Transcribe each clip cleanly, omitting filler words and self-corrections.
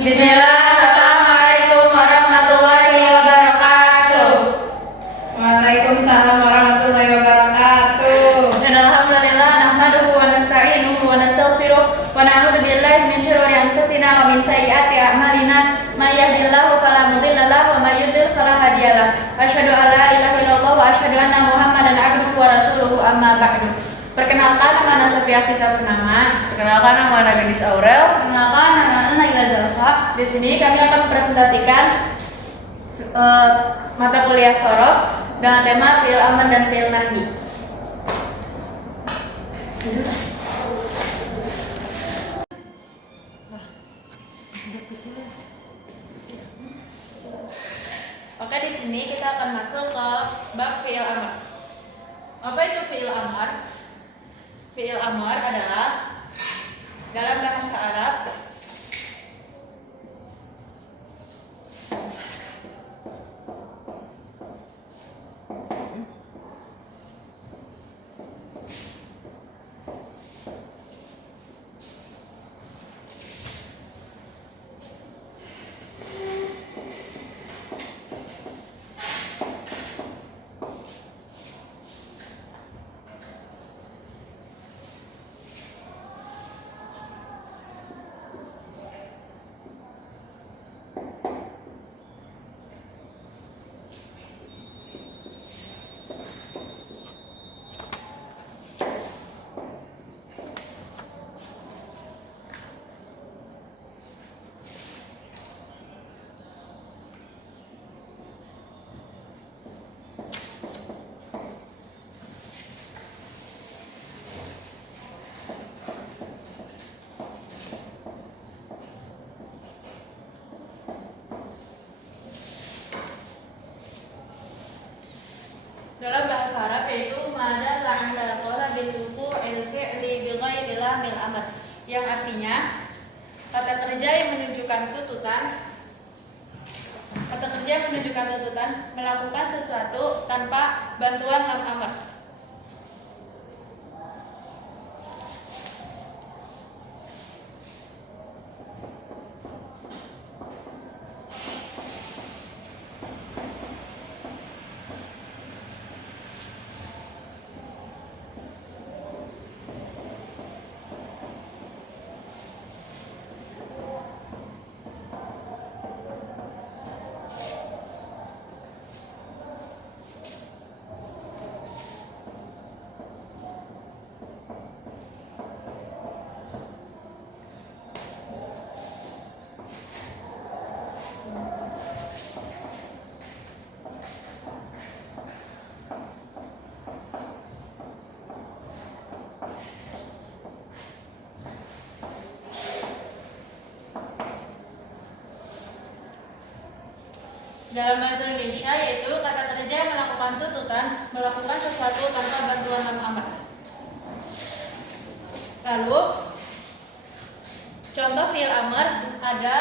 Bismillah, Assalamualaikum warahmatullahi wabarakatuh. Waalaikumsalam warahmatullahi wabarakatuh. Alhamdulillah nahmaduhu wa nasta'inuhu wa nastaghfiruh wa na'udzu billahi min shururi anfusina wa min sayyiati a'malina may yahdihillahu fala mudilla lahu wa may yudlil fala hadiya lahu. Asyhadu an la ilaha illallah wa asyhadu anna Muhammadan abduhu wa rasuluhu amma ba'du. Perkenalkan, nama Sofia Fisa Purnama. Perkenalkan, nama Ana Gadis Aurel. Perkenalkan, nama Ana Naila Zalfa. Di sini kami akan mempresentasikan mata kuliah Sorof dengan tema fi'il amr dan fi'il nahi. Oke, di sini kita akan masuk ke bab fi'il amr. Apa itu fi'il amr? Fi'il amr adalah dalam bahasa Arab dalam bahasa Arab yaitu mada la'ala qala bil wuqu'il fi'li bi ghairi lamil amr, yang artinya kata kerja yang menunjukkan tuntutan melakukan sesuatu tanpa bantuan lam amr. Dalam bahasa Indonesia yaitu kata kerja yang melakukan tuntutan melakukan sesuatu tanpa bantuan lam amr. Lalu contoh fi'il amr ada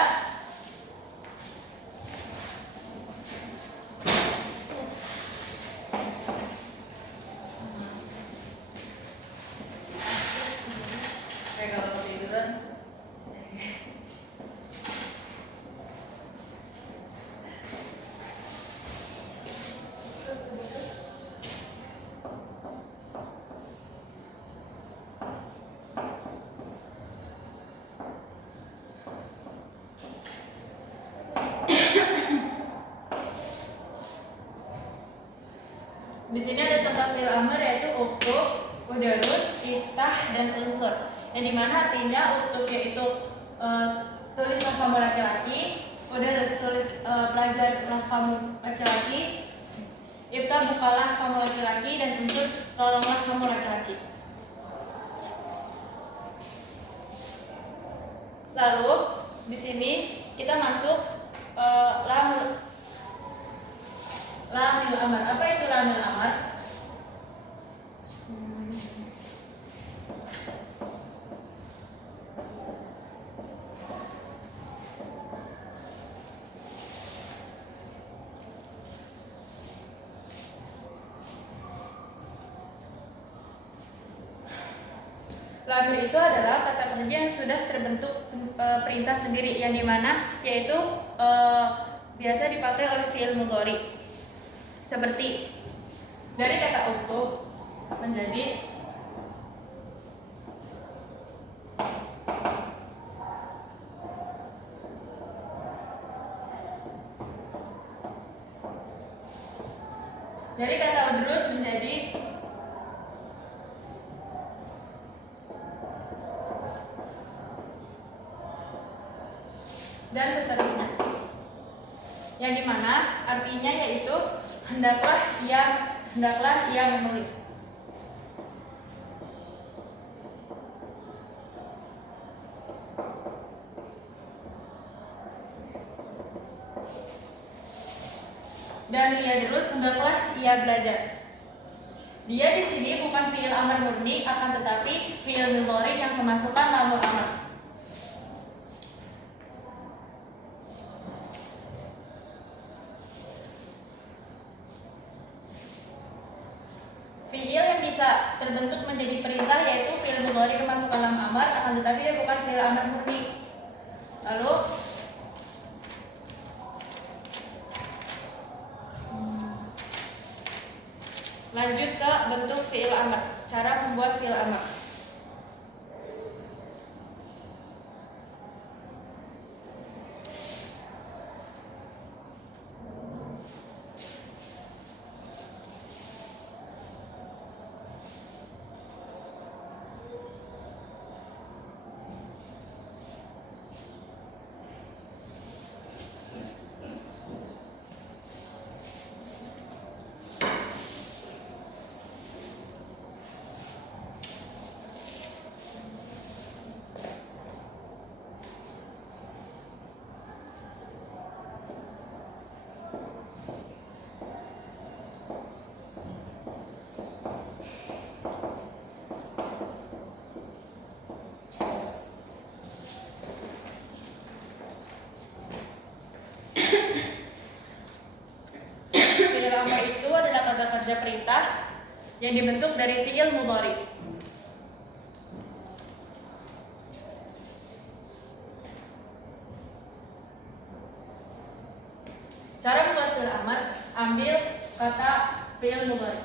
Kayak kalau ketiduran. di sini ada contoh fi'il amr yaitu uktub, udarus, iftah, dan unsur. Yang dimana artinya uktub yaitu tulislah kamu laki-laki, udarus belajarlah kamu laki-laki, iftah bukalah kamu laki-laki, dan unsur tolonglah kamu laki-laki. Lalu di sini kita masuk lamil amar. Apa itu lamil amar? Lamir itu adalah kata kerja yang sudah terbentuk perintah sendiri yang dimana yaitu biasa dipakai oleh fi'il mudhari. Seperti dari kata uktub menjadi udrus menjadi dan seterusnya. Yang dimana artinya yaitu hendaklah ia menulis. Dan terus hendaklah ia belajar. Dia di sini bukan fi'il amar murni, akan tetapi fi'il mudhari yang kemasukan lamul amar. Fi'il yang bisa terbentuk menjadi perintah yaitu fi'il mudhari kemasukan lam amar, akan tetapi dia bukan fi'il amar murni. Lalu lanjut ke bentuk fi'il amar, cara membuat fi'il amar. Fi'il amar itu adalah kata kerja perintah yang dibentuk dari fi'il mudhari. Cara membuat fi'il amar, ambil kata fi'il mudhari.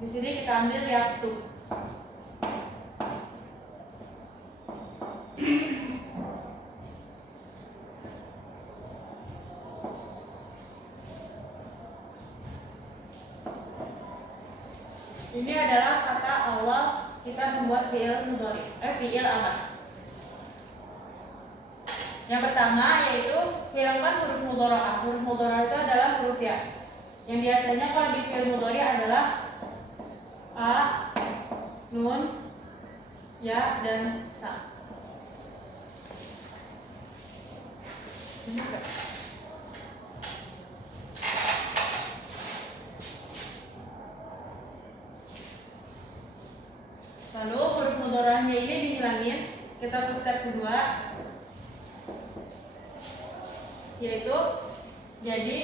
Di sini kita ambil yaktub. Ini adalah kata awal kita membuat fi'il mudhari, fi'il amar. Yang pertama yaitu hilangkan huruf mudhara'ah. Huruf mudhara'ah itu adalah huruf ya. Yang biasanya kalau di fi'il mudhari adalah a, nun, ya dan ta. Ini enggak. Lalu huruf mudhara'ahnya ini dihilangin. Kita ke step kedua, yaitu jadi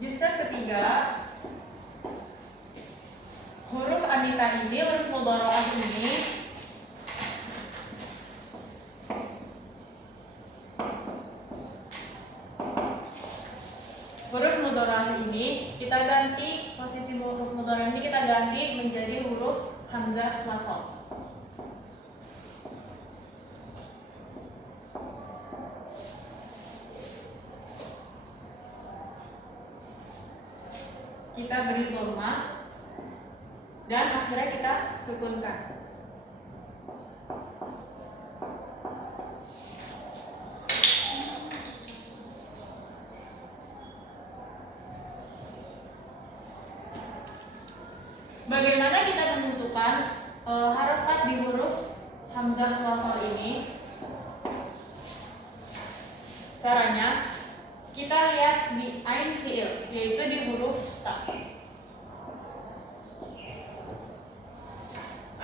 di step ketiga, huruf anita ini, huruf mudhara'ah ini kita ganti, posisi huruf mudhara'ah ini kita ganti menjadi huruf hamzah wasal. Kita beri dhamma dan akhirnya kita sukunkan. Bagaimana kita menentukan harokat di huruf hamzah wasal ini? Caranya kita lihat di ain fi'il, yaitu di huruf ta.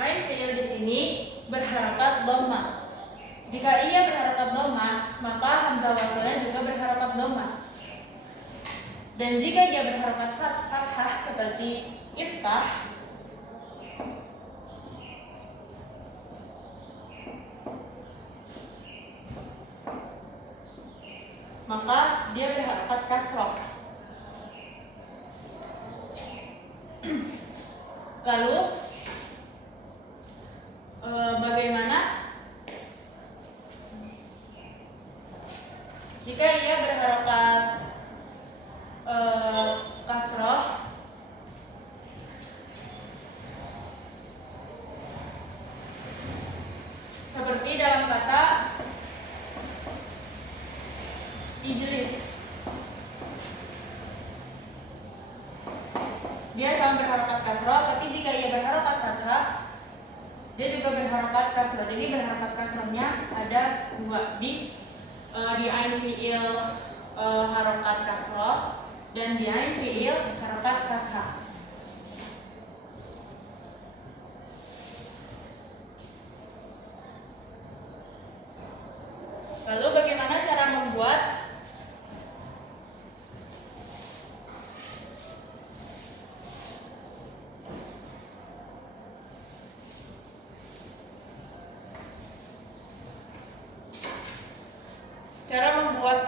Ain fi'il di sini berharokat dhamma. Jika ia berharokat dhamma, maka hamzah wasalnya juga berharokat dhamma. Dan jika dia berharokat fathah seperti iftah, maka dia berharokat kasroh. Lalu bagaimana jika ia berharokat kasroh seperti dalam kata ijlis? Dia sama berharokat kasroh, tapi jika ia berharokat fathah, dia juga berharokat kasroh. Jadi berharokat kasrohnya ada dua, di ain fiil harokat kasroh dan di ain fiil harokat fathah. Lalu bagaimana cara membuat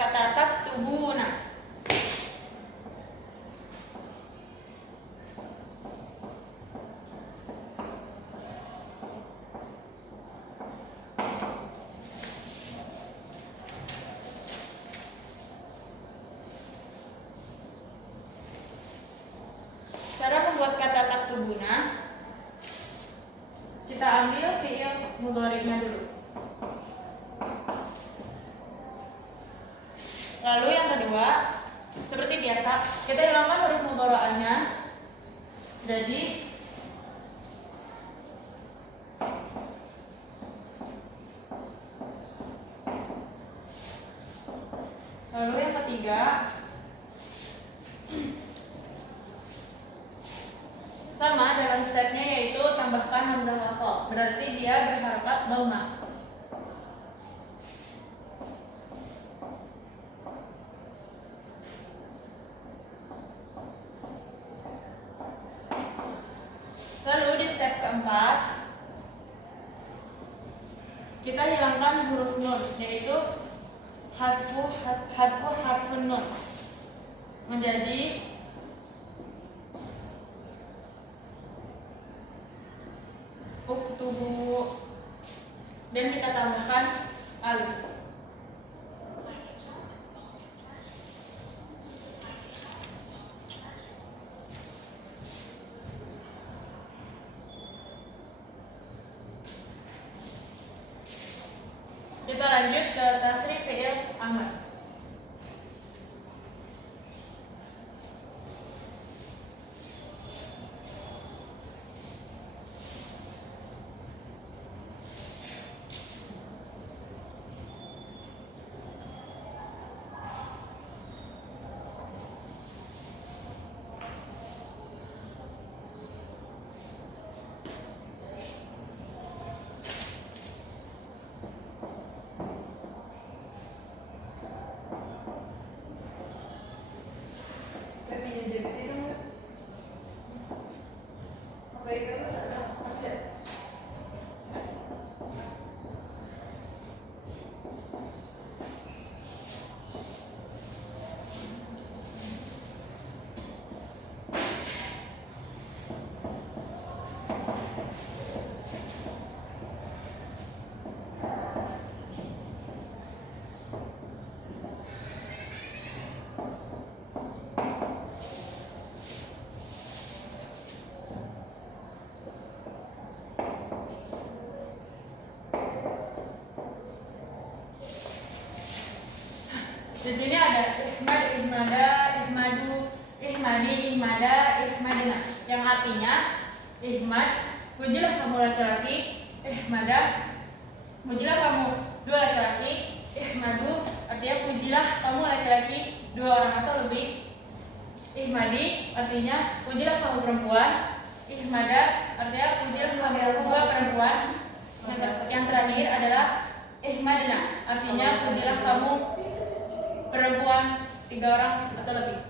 kata taktubuna? Cara membuat kata taktubuna, kita ambil fiil mudhari'nya dulu. Lalu yang kedua, seperti biasa, kita hilangkan huruf mudhari'nya. Jadi lalu yang ketiga, sama dalam stepnya, yaitu tambahkan hamzah wasl. Berarti dia berharokat dhamma. Lalu di step keempat, kita hilangkan huruf nun, yaitu harfun nun, menjadi uktubu, dan kita tambahkan alif. Kita lanjut ke tasrif fi'il amr. Di sini ada ihmad, ihmada, ihmadu, ihmadi, ihmada, ihmadina, yang artinya ihmad, pujilah kamu laki-laki, ihmada, pujilah kamu dua laki-laki, ihmadu, artinya pujilah kamu laki-laki dua orang atau lebih, ihmadi, artinya pujilah kamu perempuan, ihmada, artinya pujilah kamu dua perempuan, yang terakhir adalah ihmadina, artinya pujilah kamu perempuan 3 orang atau lebih.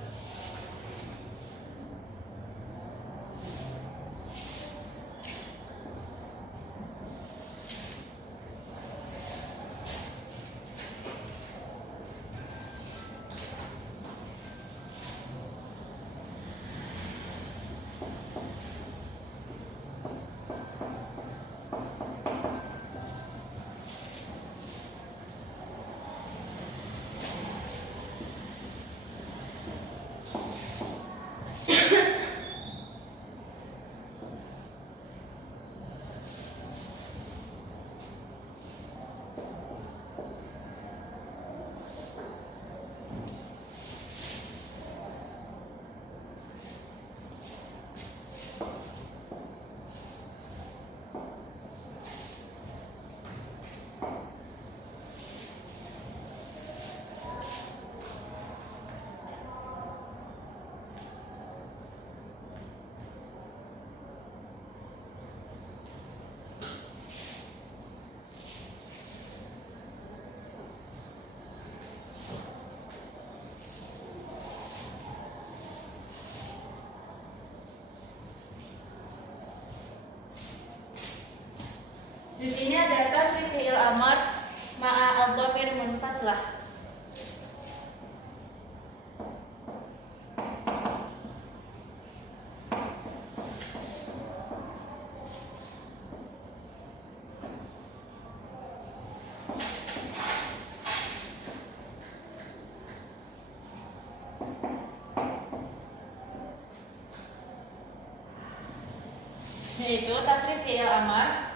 yaitu tasrif fi'il amar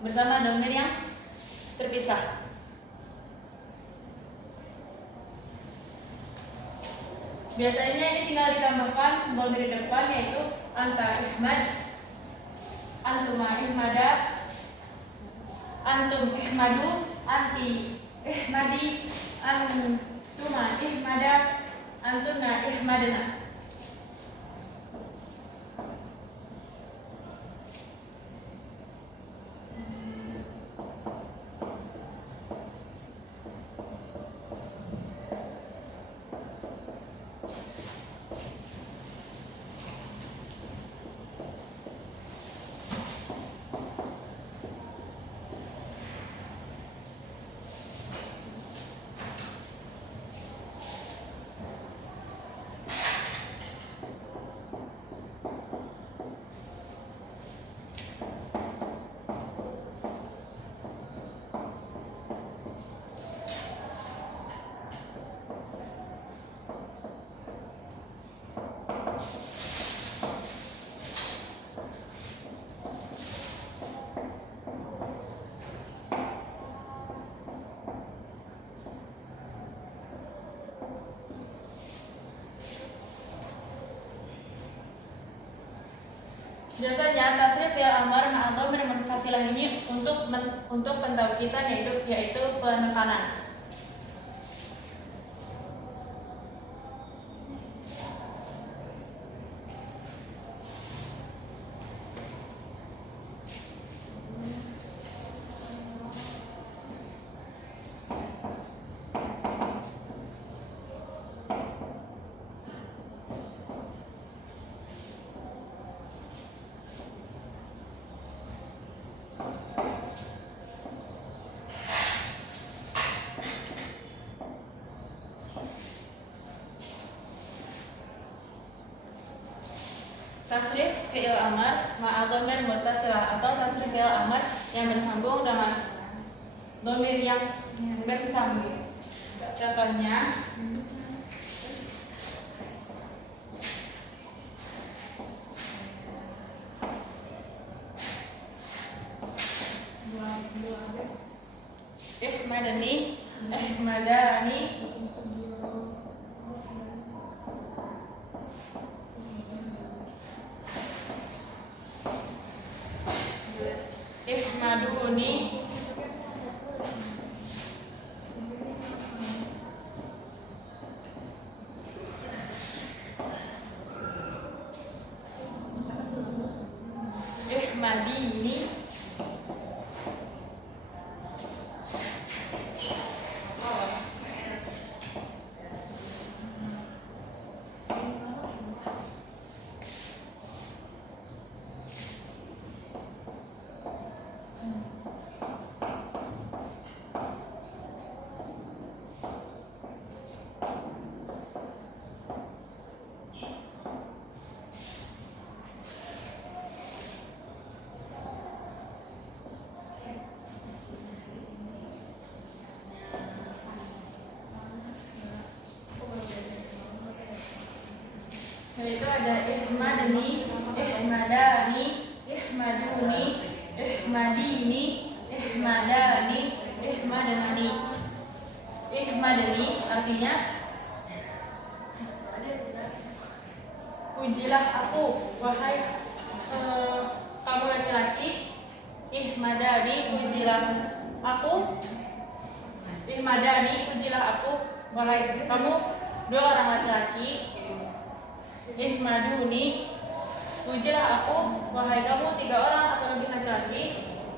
bersama dhamir yang terpisah. Biasanya ini tinggal ditambahkan dhamir depan, yaitu anta ihmad, antuma ihmada, antum ihmadu, anti ihmadi, antuma ihmada, antunna ihmadna. Biasanya tasrif fi'il amar ma'a dhamir munfasilah ini untuk pentauqidan yaitu penekanan. Tasrif fi'il amar ma'a dhamir muttasilah atau tasrif fi'il amar yang bersambung dengan dhamir yang bersambung. Contohnya ihmadani, ihmadani, ihmaduni, ihmadini, yaitu ada ihmadani, ihmadani, ihmaduni, ihmadini, ihmadani, ihmadani. Ihmadani artinya pujilah aku wahai kamu laki-laki. Ihmadani pujilah aku, ihmadani pujilah aku wahai kamu dua orang laki-laki. Ihmaduni pujilah aku wahai kamu tiga orang atau lebih laki-laki.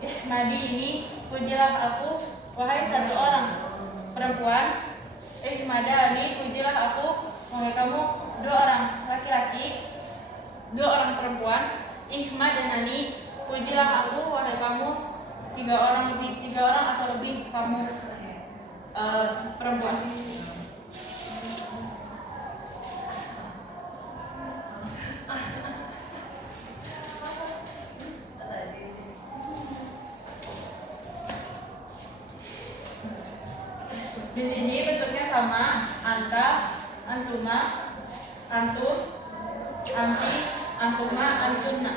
Ihmadini pujilah aku wahai satu orang perempuan. Ihmadani pujilah aku wahai kamu dua orang laki-laki, dua orang perempuan. Ihmadanani pujilah aku wahai kamu tiga orang atau lebih kamu perempuan. Di sini bentuknya sama, anta, antuma, antum, anti, antuma, antunna.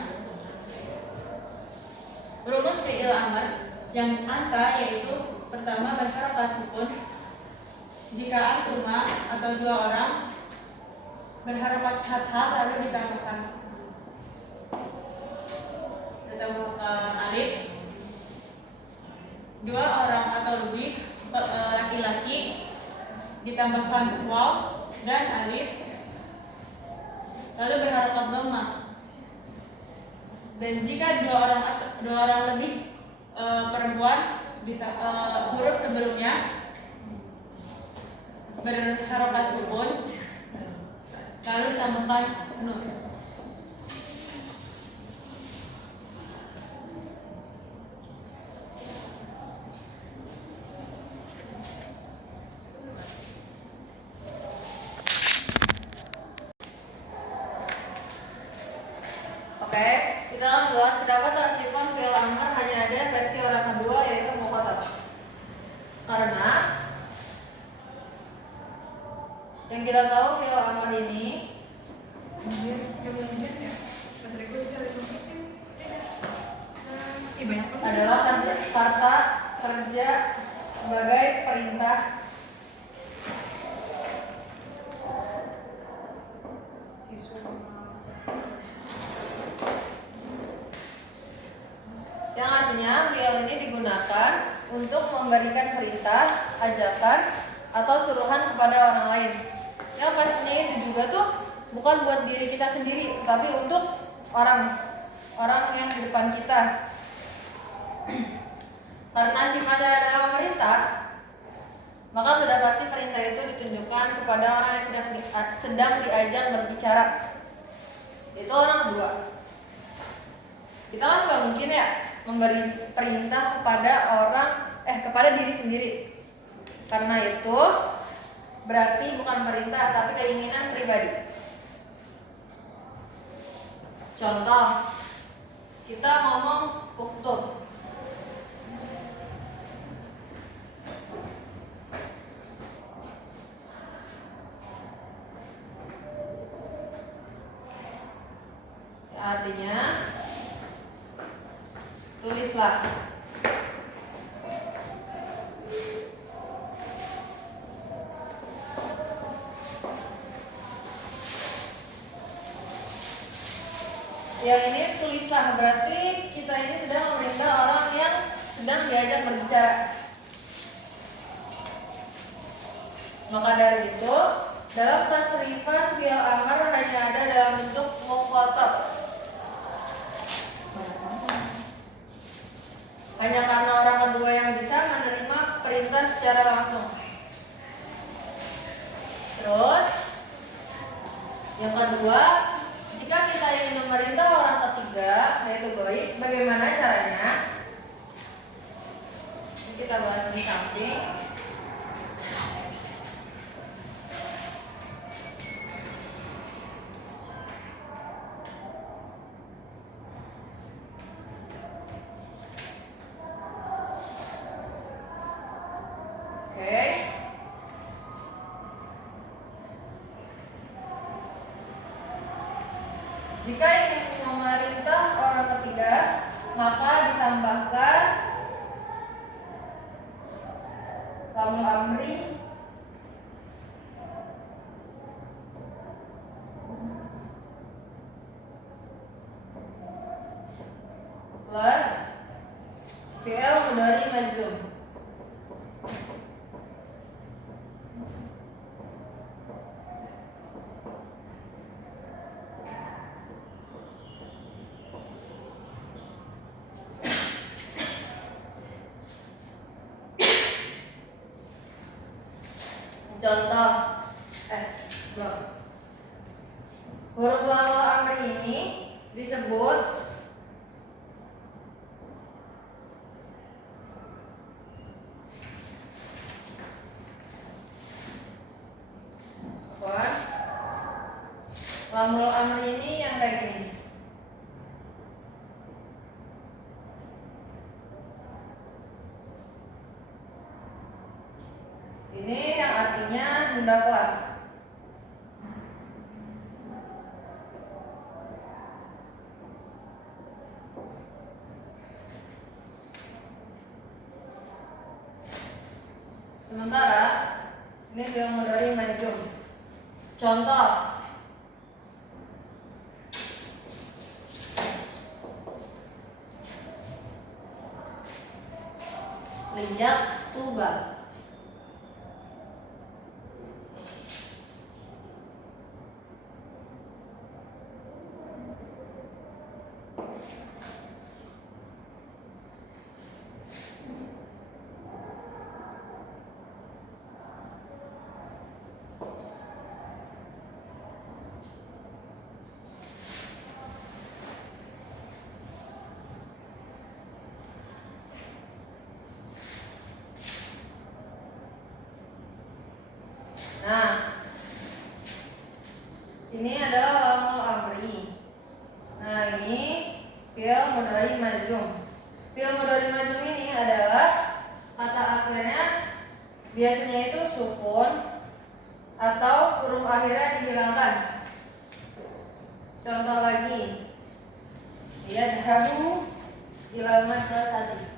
Rumus fi'il amr yang angka yaitu pertama berharokat sukun jika antuma atau dua orang berharokat fathah lalu ditambahkan alif, dua orang atau lebih laki-laki ditambahkan waw dan alif lalu berharokat dhammah. Dan jika dua orang lebih perempuan huruf sebelumnya berharokat sukun lalu tambahkan nun. Oke, kita akan bahas kenapa tasrifan fi'il amr hanya ada versi orang kedua yaitu mukhatab. Karena yang kita tahu fi'il amr ini adalah kata kerja sebagai perintah yang artinya fi'il ini digunakan untuk memberikan perintah, ajakan, atau suruhan kepada orang lain. Yang pastinya itu juga tuh bukan buat diri kita sendiri, tapi untuk orang yang di depan kita. Karena sifatnya adalah perintah, maka sudah pasti perintah itu ditunjukkan kepada orang yang sedang diajak berbicara. Itu orang kedua. Kita kan nggak mungkin ya memberi perintah kepada diri sendiri. Karena itu berarti bukan perintah tapi keinginan pribadi. Contoh, kita ngomong uktub. Artinya tulislah. Yang ini tulislah berarti kita ini sedang memerintah orang yang sedang diajak berbicara. Maka dari itu, dalam tasrifan fi'il amr hanya ada dalam bentuk mukhatab. Hanya karena orang kedua yang bisa menerima perintah secara langsung. Terus, yang kedua, jika kita ingin memerintah orang ketiga, yaitu goib, bagaimana caranya? Ini kita bahas di samping. Oke. Jika ingin memerintah orang ketiga, maka ditambahkan lamul amri plus fi'il mudhari majzum. Contoh, belum. Huruf lamul amri ini disebut apa? Lamul amri ini yang kayak gini. Ini yang artinya hendaklah. Sementara ini fi'il mudhari majzum. Contoh, liyak tuba. Nah, ini adalah lamul amri. Nah, ini fi'il mudhari majzum. Fi'il mudhari majzum ini adalah kata akhirnya biasanya itu sukun atau huruf akhirnya dihilangkan. Contoh lagi, yadhabu ilal madrasati.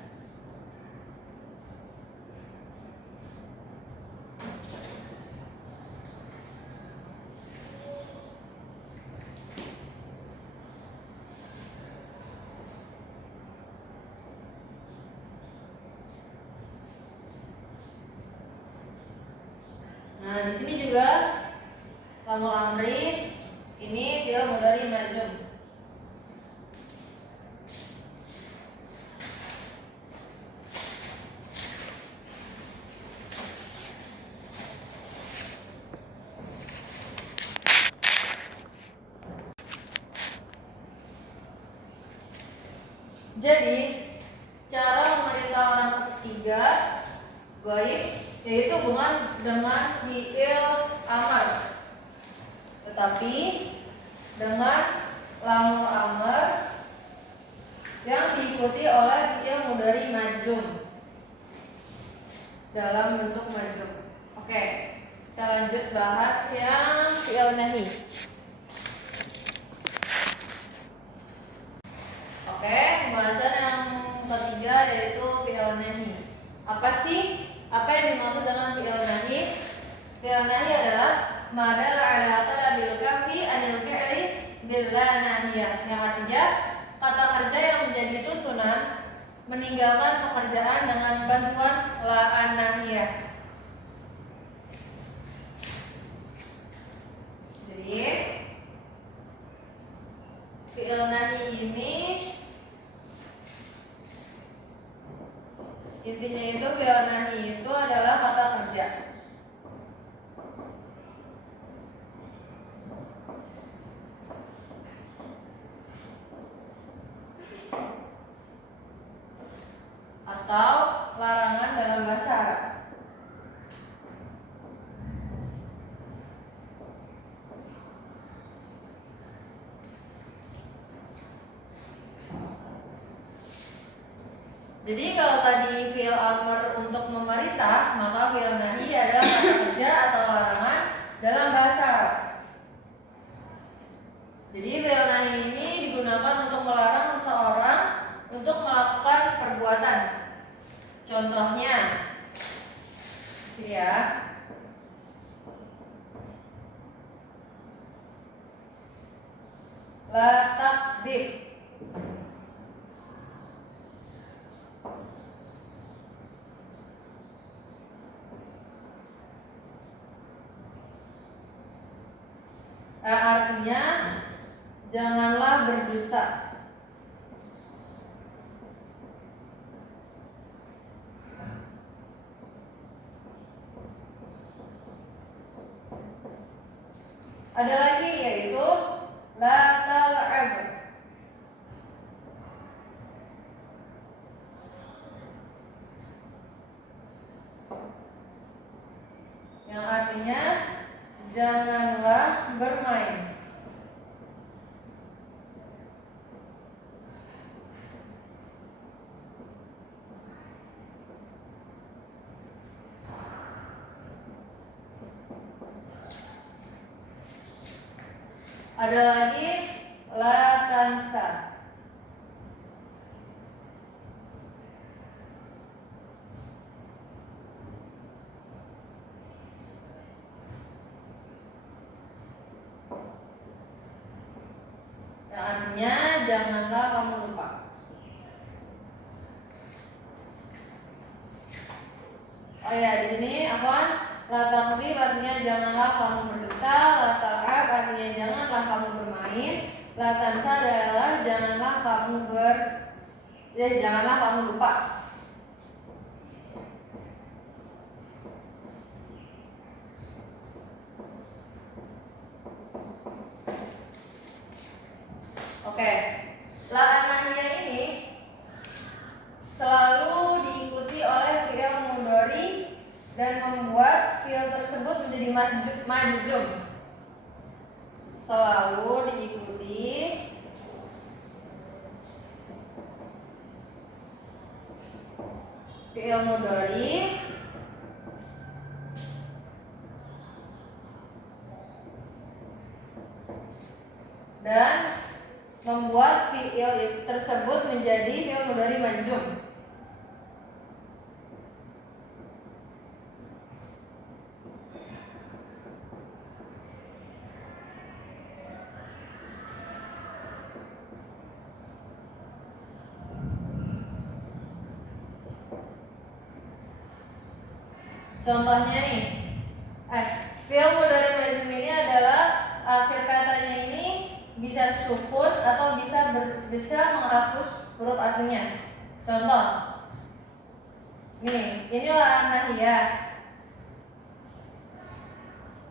Nah, di sini juga lamul amri ini fi'il mudhari majzum. Jadi, cara memerintah orang ketiga baik yaitu bukan dengan fi'il amr, tetapi dengan lamul amr yang diikuti oleh fi'il mudhari majzum dalam bentuk majzum. Oke, kita lanjut bahas yang fi'il nahi. Oke, pembahasan yang ketiga yaitu fi'il nahi. Apa sih? Apa yang dimaksud dengan fi'il nahi? Fi'il nahi adalah madal ala talabil kafi anil fi'li bil la nahiyah, yang artinya kata kerja yang menjadi tuntunan meninggalkan pekerjaan dengan bantuan la an nahiyah. Jadi fi'il nahi ini intinya itu fi'il nahi itu adalah kata kerja atau larangan dalam bahasa Arab. Jadi kalau tadi fi'il amr untuk memerintah, maka fi'il nahi adalah kata kerja atau larangan dalam bahasa Arab. Jadi fi'il nahi ini digunakan untuk melarang seseorang untuk melakukan perbuatan. Contohnya, sini ya. La takdzib. Artinya janganlah berdusta. Ada lagi yaitu la tal'ab. Yang artinya janganlah bermain. Ada lagi la tansa. Yang artinya janganlah kamu lupa. Oh ya, di sini Afwan, la taqrib artinya janganlah kamu berdusta, la tal'ab artinya janganlah kamu bermain, la tansa adalah janganlah kamu lupa. Oke, la an-nahiyah ini selalu diikuti oleh fi'il mudhari dan membuat fi'il tersebut menjadi majzum. Selalu diikuti fi'il mudhari dan membuat fi'il tersebut menjadi fi'il mudhari majzum. Contohnya nih, fi'il mudhari majzum ini adalah akhir katanya ini bisa sukun atau bisa menghapus huruf aslinya. Contoh, nih, inilah an-nahiyah.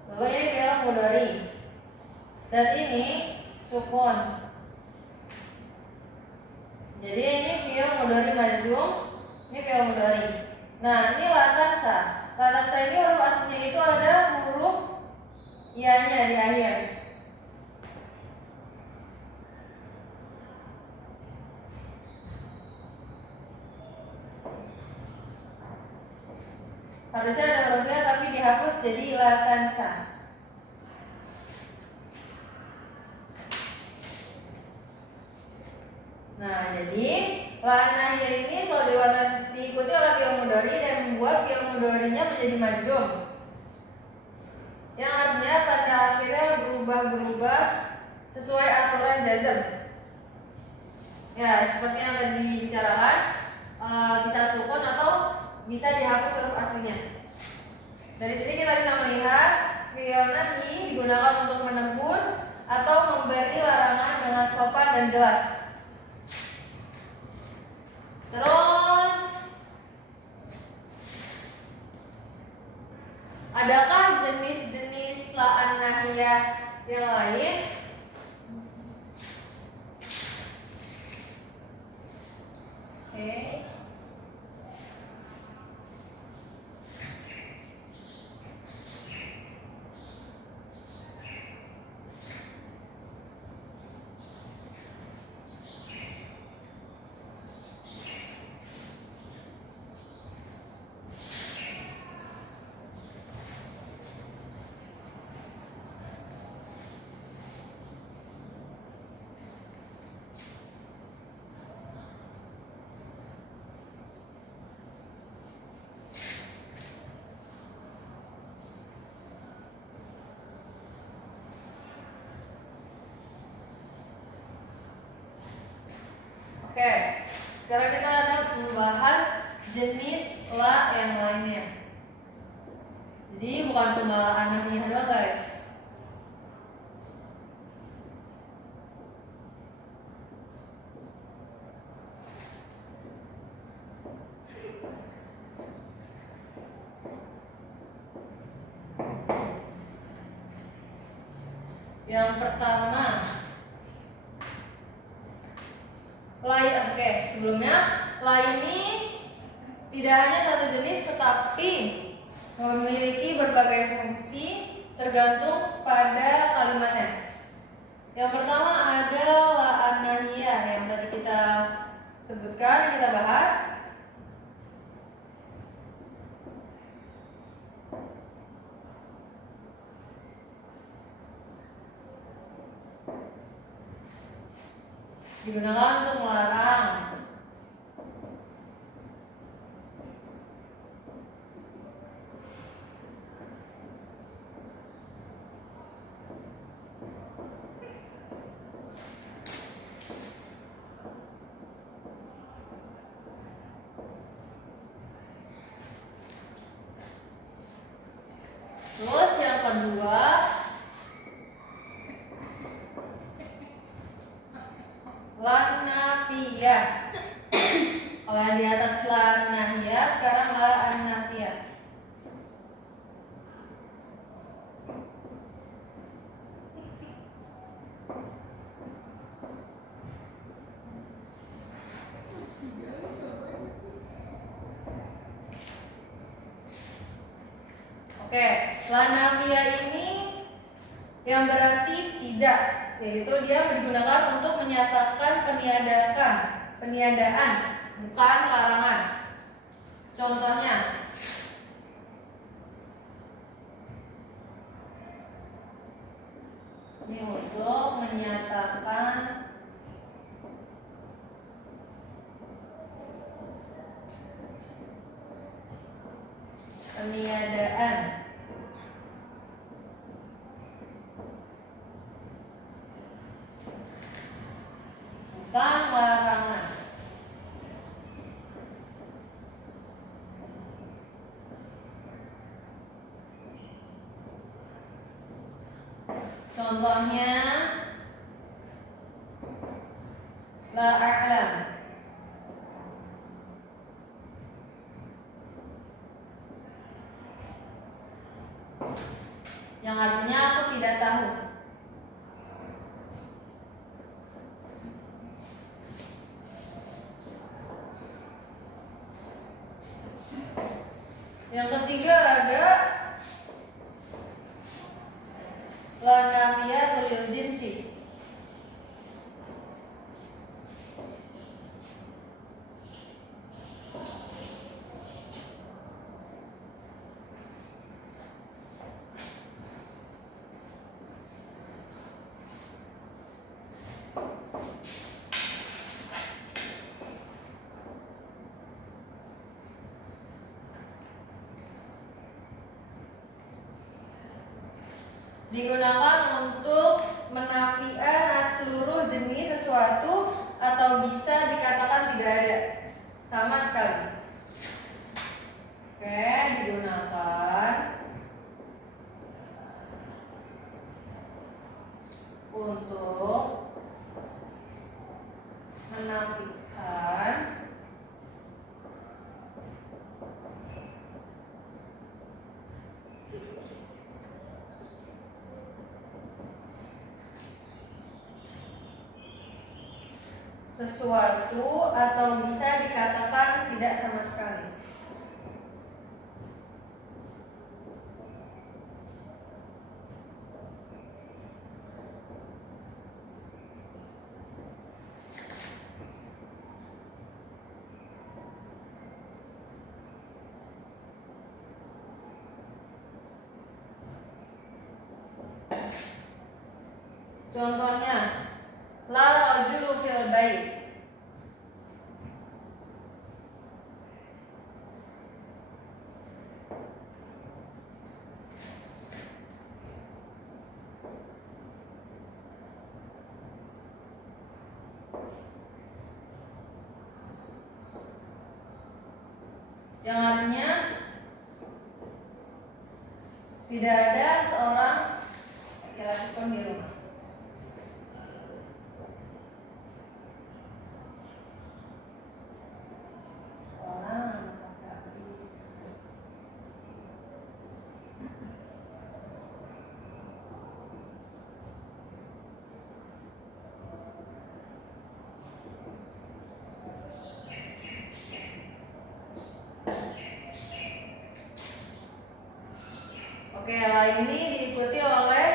Lalu ini fi'il mudhari dan ini sukun. Jadi ini fi'il mudhari majzum, ini fi'il mudhari. Nah, ini la tansa. La tansa ini huruf aslinya itu ada huruf ya-nya di akhir. Harusnya ada hurufnya tapi dihapus jadi la tansa. Nah, jadi la nahiyah ini selalu diikuti oleh fi'il mudhari dan membuat fi'il mudharinya menjadi majzum. Yang artinya tanda akhirnya berubah-berubah sesuai aturan jazm. Ya, seperti yang tadi dibicarakan, bisa sukun atau bisa dihapus huruf aslinya. Dari sini kita bisa melihat fi'il nahi digunakan untuk menegur atau memberi larangan dengan sopan dan jelas. Terus, adakah jenis-jenis la an-nahiyah yang lain? Oke. Oke, sekarang kita akan membahas jenis la yang lainnya. Jadi bukan cuma la an-nahiyah doang, guys. Yang pertama, sebelumnya la ini tidak hanya satu jenis tetapi memiliki berbagai fungsi tergantung pada kalimatnya. Yang pertama ada la an-nahiyah yang tadi kita sebutkan, kita bahas. Digunakan untuk melarang. Terus yang kedua, la nafiyah. Kalau yang di atas la nahiyah, sekarang la an-nafiyah. Oke, la nafiyah ini yang berarti tidak, yaitu dia digunakan untuk menyatakan peniadaan, bukan larangan. Contohnya, ini untuk menyatakan peniadaan. Bukan larangan. Contohnya, la a'lam. Yang artinya aku tidak tahu. Yang ketiga ada la nafiyah lil jinsi. Digunakan untuk menafikan seluruh jenis sesuatu atau bisa dikatakan tidak ada sama sekali. Oke, digunakan untuk menafikan sesuatu atau bisa dikatakan tidak sama sekali. Contohnya, la rajulu fil bait. Yang artinya tidak ada seorang laki-laki pun di rumah. Seorang laki-laki. Oke, hal ini diikuti oleh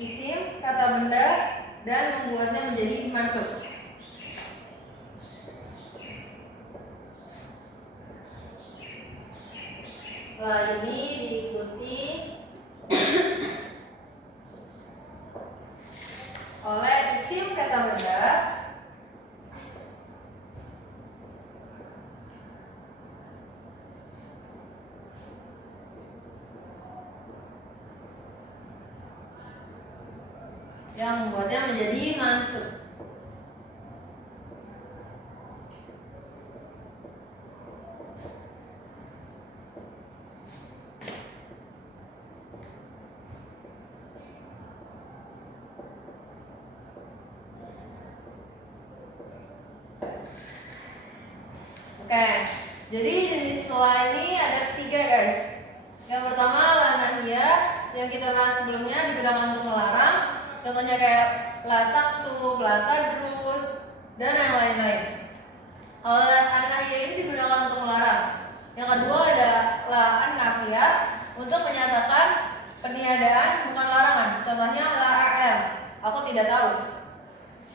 isim, kata benda, dan membuatnya menjadi mansub. Hal ini diikuti oleh isim, kata benda, yang membuatnya menjadi mansub. Oke, jadi jenis la ini ada 3 guys. Yang pertama la nahiyah yang kita bahas sebelumnya digunakan untuk melarang. Contohnya kayak la taktub, la tadrus, dan yang lain-lain. Kalau la nahiyah ini digunakan untuk melarang. Yang kedua ada la nahiyah untuk menyatakan peniadaan bukan larangan. Contohnya la a'lam, aku tidak tahu.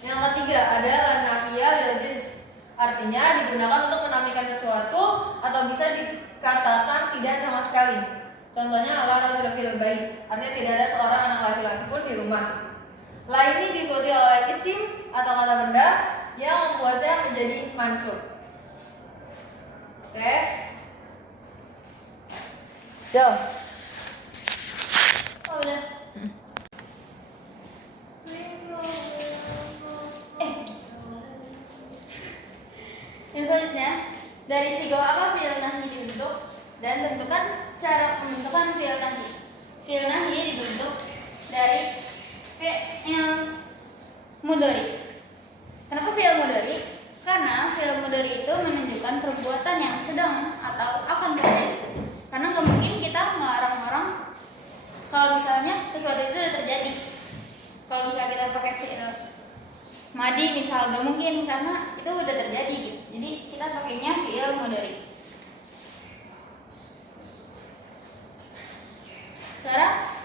Yang ketiga ada la nahiyah lil jins. Artinya digunakan untuk menafikan sesuatu atau bisa dikatakan tidak sama sekali. Contohnya la rajula fil bait, artinya tidak ada seorang anak laki-laki pun di rumah. La ini diikuti oleh isim atau kata benda yang membuatnya menjadi mansub. Oke. Jo. Oh udah. Yang selanjutnya, dari sigo apa fi'il nahyi dibentuk dan tentukan cara pembentukan fi'il nahyi. Fi'il nahyi dibentuk dari fi'il mudhari. Kenapa fi'il mudhari? Karena fi'il mudhari itu menunjukkan perbuatan yang sedang atau akan terjadi. Karena nggak mungkin kita melarang orang kalau misalnya sesuatu itu sudah terjadi. Kalau misalnya kita pakai fi'il madi misal, gak mungkin karena itu udah terjadi gitu. Jadi kita pakainya fi'il mudhari. Sekarang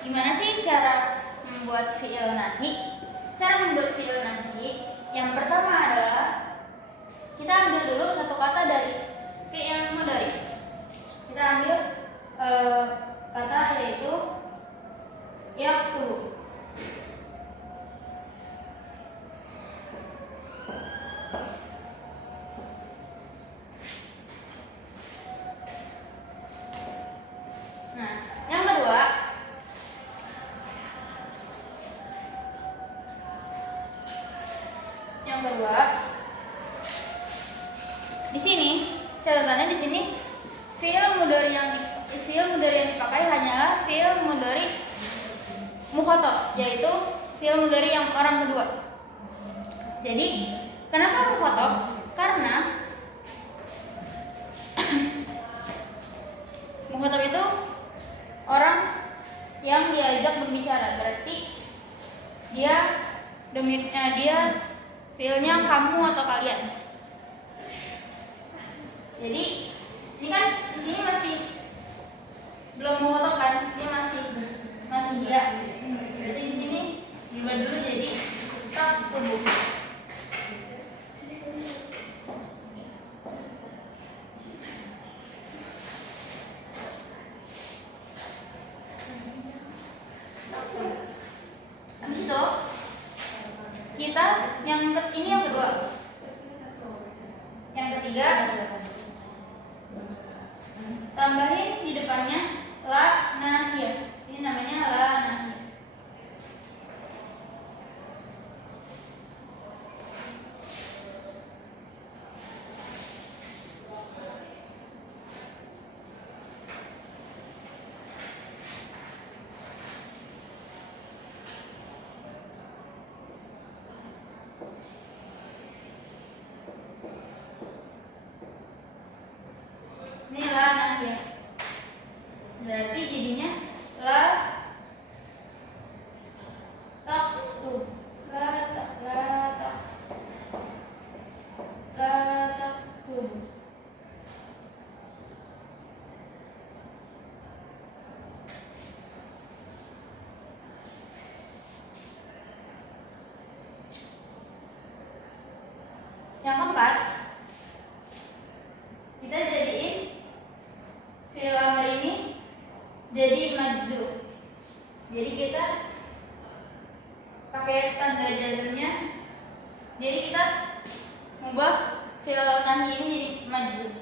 gimana sih cara membuat fi'il nahi? Cara membuat fi'il nahi yang pertama adalah kita ambil dulu satu kata dari fi'il mudhari. Kita ambil kata yaitu yaktubu. Nah, yang kedua di sini catatannya di sini fi'il mudhari yang dipakai hanyalah fi'il mudhari mukhatab, yaitu fi'il mudhari yang orang kedua. Jadi kenapa mukhatab? Karena mukhatab itu orang yang diajak berbicara, berarti dia fi'ilnya kamu atau kalian. Jadi ini kan di sini masih belum mukhatab kan, dia masih dia. Jadi di sini dirubah dulu jadi taktubu. Habis itu kita ini yang kedua. Yang ketiga tambahin di depannya la nahiyah. Ini namanya la nahiyah. Ini la nahiyah. Berarti jadinya la taktub. La taktub. Yang keempat, kita jadiin fi'il amr ini jadi majzum. Jadi kita pakai tanda jazmnya. Jadi kita ngubah fi'il nahi ini jadi majzum.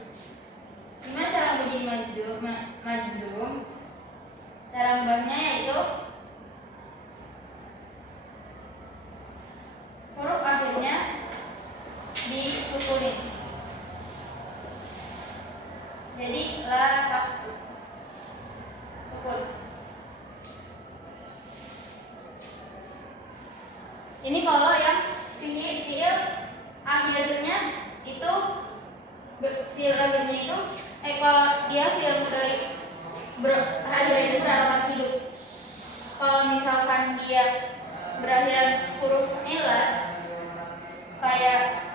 Gimana cara menjadi majzum? Cara ngubahnya yaitu huruf akhirnya disukunin. Jadi la taktub, sukun. Ini kalau yang fi'il akhirnya itu kalau dia fi'il mudhari akhirnya itu berharakat hidup. Kalau misalkan dia berakhiran huruf ilat kayak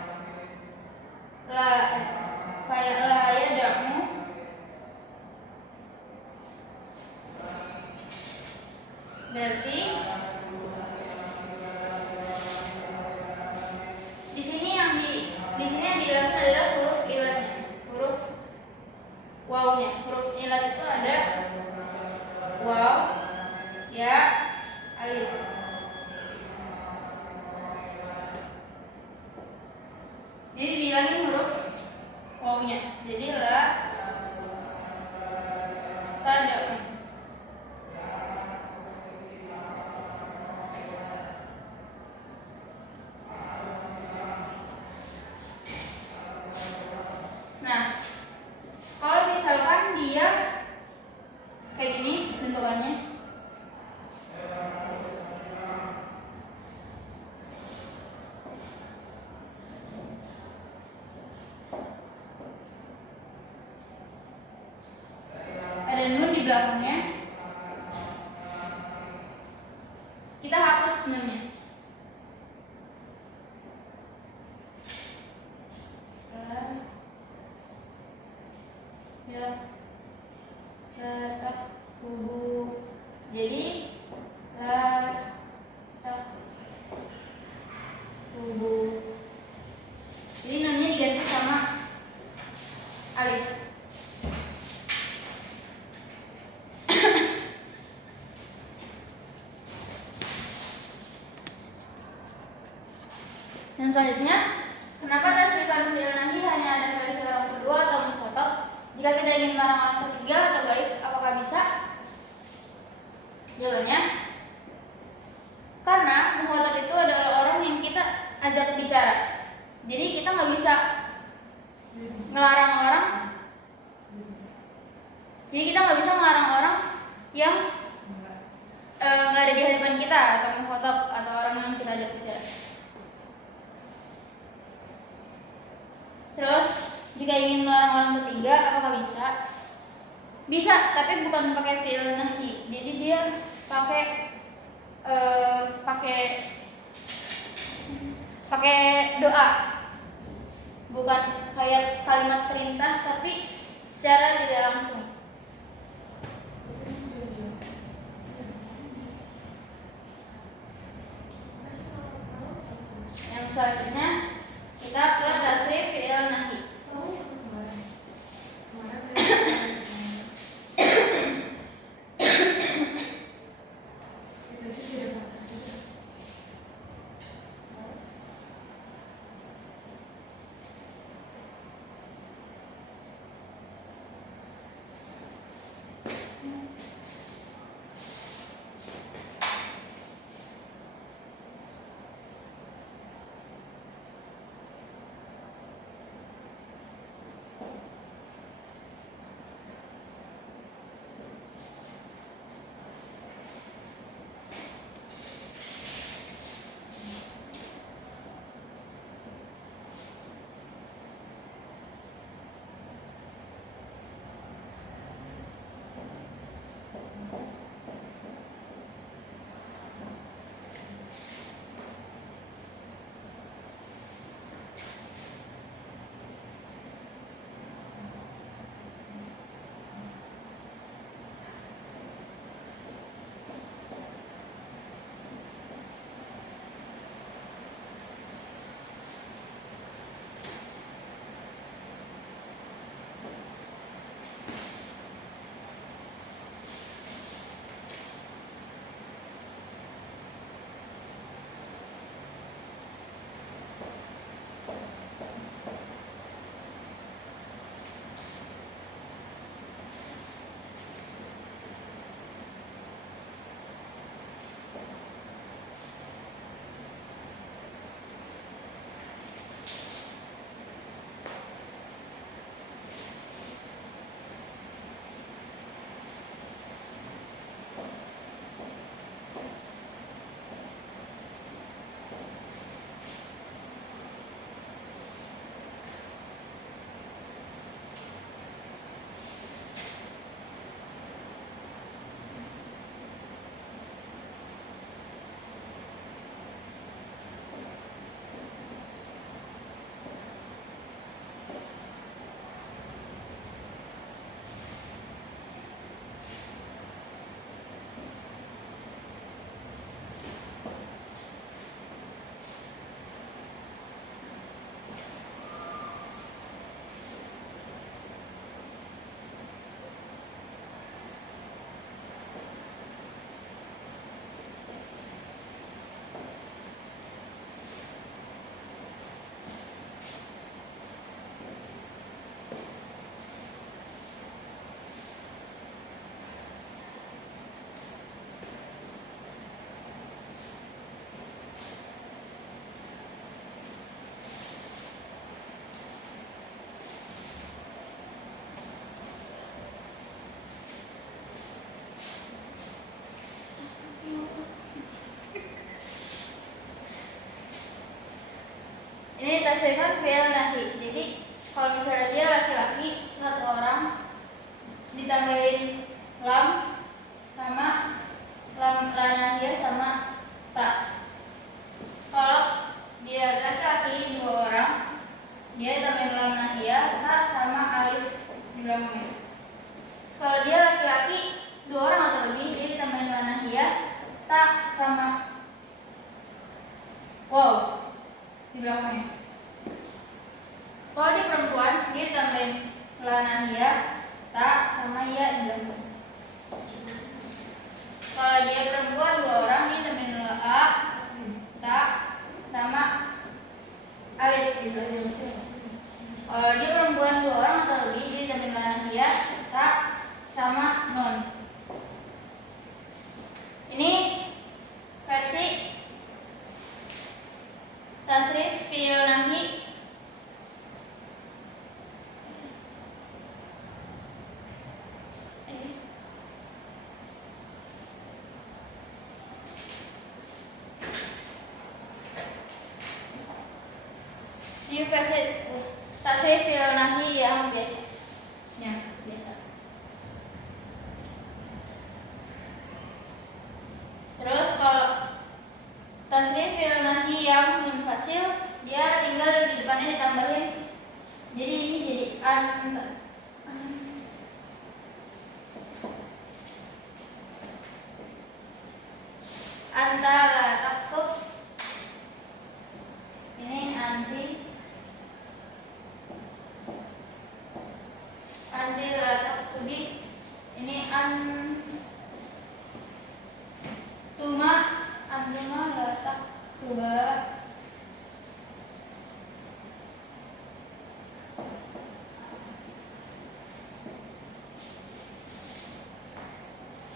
la ya damu, berarti di sini yang dihilangkan adalah huruf ilatnya, huruf wawnya. Huruf ilat itu ada waw, ya, alif. Jadi dihilangin huruf wawnya. Jadi la tadamu. Nah, kalau misalkan dia kayak gini bentukannya, ada nun di belakangnya, kita hapus nunnya. Ya, tak tubuh. Jadi la tak tubuh. Jadi nunnya diganti sama alif. Yang selanjutnya, kenapa tasrifan fi'il nahi hanya ada versi orang kedua atau mukhatab? Jika kita ingin melarang orang ketiga atau gaib, apakah bisa? Jawabannya, karena mukhatab itu adalah orang yang kita ajak bicara. Jadi kita nggak bisa ngelarang orang. Jadi kita nggak bisa ngelarang orang yang nggak ada di hadapan kita, atau mukhatab atau orang yang kita ajak bicara. Terus, jika ingin melarang orang ketiga, apakah bisa? Bisa, tapi bukan pakai fi'il nahi. Jadi dia pakai doa, bukan kayak kalimat perintah, tapi secara tidak langsung. Yang selanjutnya kita ke tasrif fi'il nahi. Ini tasrifan fi'il nahi. Jadi kalau misalnya dia laki-laki, satu orang ditambahin lam sama lam lanahia sama tak. Kalau dia laki-laki dua orang, dia tambahin lam nahia, tak sama alif di belakangnya. Kalau dia laki-laki dua orang atau lebih, dia ditambahin lam nahia, tak sama wow di belakangnya. Kalau dia perempuan, dia ditambahin lam nahia, tak sama ya di belakangnya. Kalau dia perempuan dua orang, dia ditambahin a, tak sama alif di belakangnya. Kalau dia perempuan dua orang atau lebih, dia ditambahin lam nahia, tak sama non. Ini versi tasrif fi'il nahi. Ini versi tasrif fi'il nahi yang biasa. Terus kalau tasrif fi'il nahi yang munfasil, dia tinggal di depannya ditambahin. Jadi ini jadi antara taktub. Ini anti la taktubi. Ini antuma la taktuba.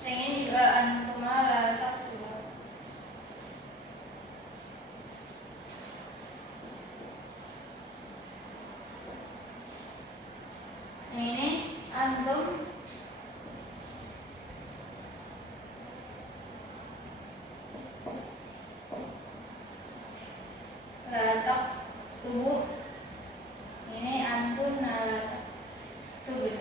Yang ini juga antuma la taktuba. Yang ini antum la taktubu. Ini antun la taktubu.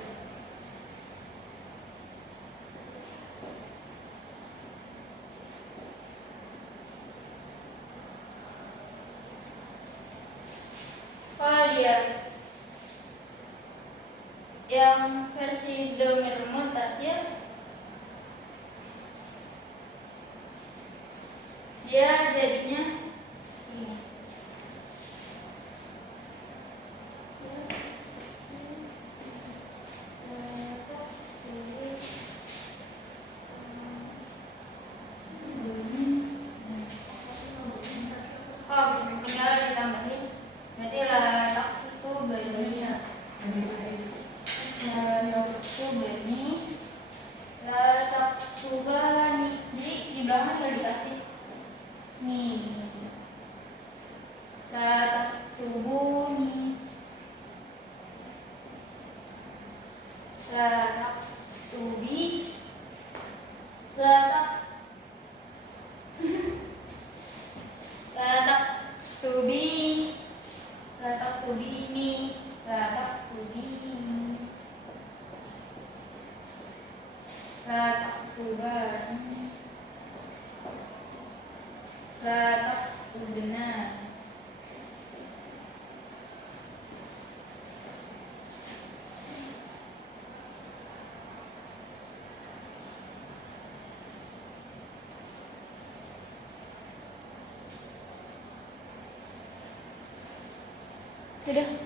Kalau dia yang versi dhamir muttasil, dia jadinya ini. Oh, tinggal ditambahin. Berarti la taktu bayinya. La taktubani. Jadi di belakang nggak dikasih nih. La taktubuni. La taktubi. La taktubi. La taktubini. La taktubini. La taktubani. La taktubna. Udah.